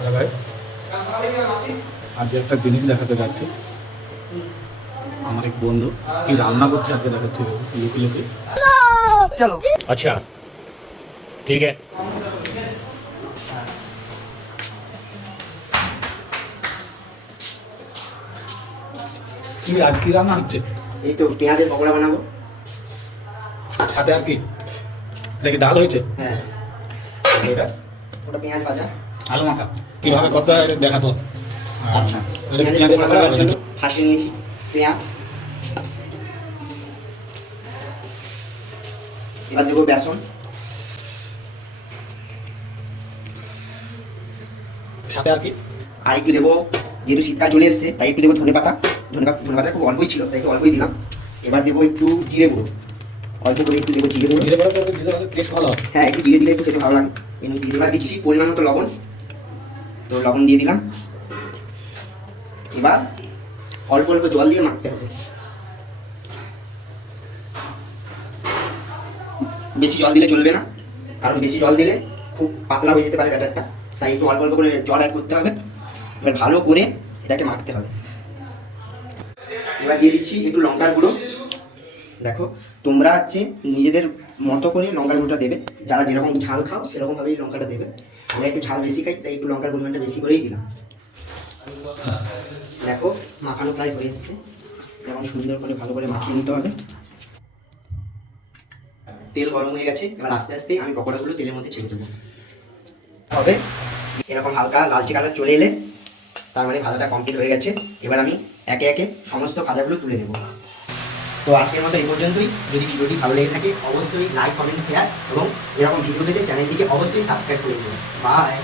হ্যাঁ ভাই, আজকে একটা জিনিস দেখাতে যাচ্ছি। আমার এক বন্ধু কি রান্না করছে আজকে দেখাচ্ছি, লুকি লুকি। चलो अच्छा ठीक है। কি আজ কি রান্না হচ্ছে? এই তো পেঁয়াজের পকোড়া বানাবো। সাথে আর কি? এটা কি ডাল হয়েছে? হ্যাঁ, এটা ওটা পেঁয়াজ ভাজা। আলু মাখা কিভাবে করতে হয় দেখাতো। আচ্ছা, এটা কি পেঁয়াজের পেঁয়াজের পকোড়া পকোড়া বানানোর জন্য ফাঁসি নিয়েছি পেঁয়াজ। এবার দেবো বেসন, সাথে আর কি? আর একটু দেবো, যেহেতু শীতকাল চলে এসছে তাই একটু দেবো ধনে পাতা। ধনে পাতা খুব অল্পই ছিল তাই একটু অল্পই দিলাম। এবার দেবো একটু জিরে গুঁড়ো, অল্প করে একটু দেবো জিরে গুঁড়ো। জিরে গুঁড়ো করে দিতে হলে টেস্ট ভালো হয়। হ্যাঁ, একটু জিরে দিলে একটু খেতে ভালো লাগে। এবার দিচ্ছি পরিমাণ মতো লবণ, তো লবণ দিয়ে দিলাম। এবার অল্প অল্প জল দিয়ে মাখতে হবে। বেশি জল দিলে চলবে না, কারণ বেশি জল দিলে খুব পাতলা হয়ে যেতে পারে ব্যাটারটা, তাই একটু অল্প অল্প করে জল অ্যাড করতে হবে। এবার ভালো করে এটাকে মাখতে হবে। এবার দিয়ে দিচ্ছি একটু লঙ্কার গুঁড়ো। দেখো, তোমরা হচ্ছে নিজেদের মতো করে লঙ্কার গুঁড়োটা দেবে, যারা যেরকম ঝাল খাও সেরকমভাবেই লঙ্কাটা দেবে। আমরা একটু ঝাল বেশি খাই তাই একটু লঙ্কার পরিমাণটা বেশি করেই দিলাম। দেখো, মাখানো প্রায় হয়ে এসছে। এরকম সুন্দর করে ভালো করে মাখিয়ে নিতে হবে। তেল গরম হয়ে গেছে, এবার আস্তে আস্তে আমি পকোড়াগুলো তেলের মধ্যে ছেড়ে দেবো। হবে এরকম হালকা লালচে কালার চলে এলে তার মানে ভাজাটা কমপ্লিট হয়ে গেছে। এবার আমি একে একে সমস্ত ভাজাগুলো তুলে নেব। তো আজকের মতো এই পর্যন্তই। যদি ভিডিওটি ভালো লেগে থাকে অবশ্যই লাইক, কমেন্ট, শেয়ার এবং এরকম ভিডিও পেতে চ্যানেলটিকে অবশ্যই সাবস্ক্রাইব করে দেবেন। বাই।